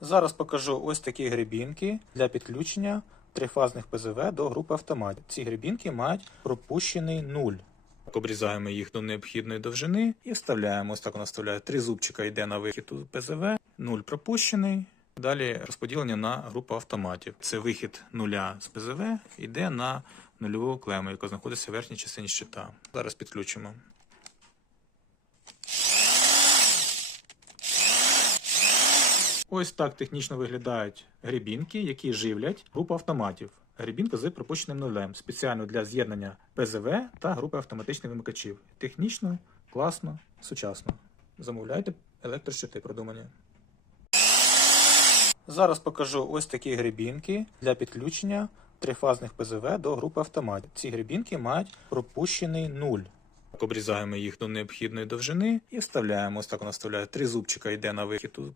Зараз покажу ось такі гребінки для підключення трифазних ПЗВ до групи автоматів. Ці гребінки мають пропущений нуль. Обрізаємо їх до необхідної довжини і вставляємо. Ось так вона вставляє. Три зубчика йде на вихід у ПЗВ, нуль пропущений. Далі розподілення на групу автоматів. Це вихід нуля з ПЗВ йде на нульову клему, яка знаходиться в верхній частині щита. Зараз підключимо. Ось так технічно виглядають грібінки, які живлять групу автоматів. Грібінка з пропущеним нулем спеціально для з'єднання ПЗВ та групи автоматичних вимикачів. Технічно, класно, сучасно. Замовляйте електрощити продумані. Зараз покажу ось такі грібінки для підключення трифазних ПЗВ до групи автоматів. Ці грібінки мають пропущений нуль. Обрізаємо їх до необхідної довжини і вставляємо. Ось так вона вставляє. Три зубчика йде на вихід у